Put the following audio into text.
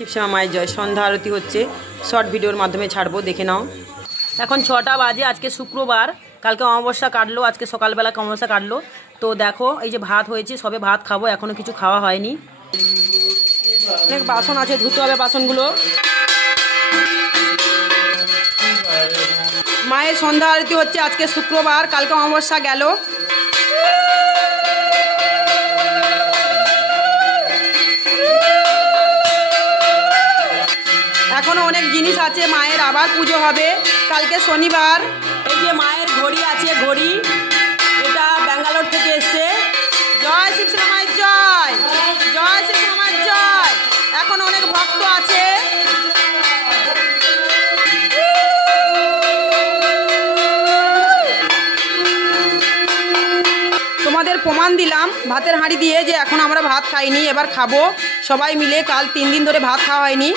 শিবশ্যামা মায়ের জয়। সন্ধ্যা আরতি হচ্ছে, শর্ট ভিডিওর মাধ্যমে ছাড়বো, দেখে নাও। এখন 6টা বাজে, আজকে শুক্রবার, কালকে অমাবস্যা কাটলো, আজকে সকালবেলা অমাবস্যা কাটলো। তো দেখো এই যে ভাত হয়েছে, সবে ভাত খাবো, এখনো কিছু খাওয়া হয়নি। অনেক বাসন আছে, ধুতে হবে বাসনগুলো। মায়ের সন্ধ্যা আরতি হচ্ছে, আজকে শুক্রবার, কালকে অমাবস্যা গেল। এখনো অনেক জিনিস আছে, মায়ের আবার পুজো হবে কালকে শনিবার। এই যে মায়ের ঘড়ি আছে, ঘড়ি এটা ব্যাঙ্গালোর থেকে এসছে। জয় শিবশ্যামা মায়ের জয়, জয় শিবশ্যামা মায়ের জয়। এখন অনেক ভক্ত আছে। তোমাদের প্রমাণ দিলাম ভাতের হাঁড়ি দিয়ে যে এখন আমরা ভাত খাইনি, এবার খাবো সবাই মিলে। কাল 3 দিন ধরে ভাত খাওয়া হয়নি।